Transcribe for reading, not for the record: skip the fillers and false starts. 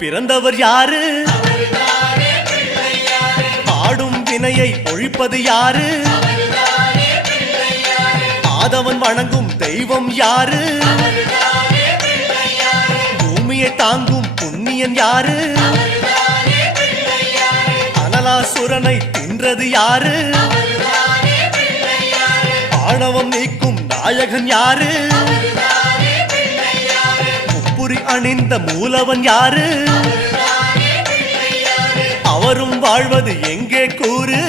பிறந்தவர் யாரு? ஆடும் வினையை ஒழிப்பது யாரு? ஆதவன் வணங்கும் தெய்வம் யாரு? பூமியை தாங்கும் புண்ணியன் யாரு? அனலாசுரனை தின்றது யாரு? ஆணவம் நீக்கும் நாயகன் யாரு? முப்புரி அணிந்த மூலவன் யாரு? அவரும் வாழ்வது எங்கே கூறு?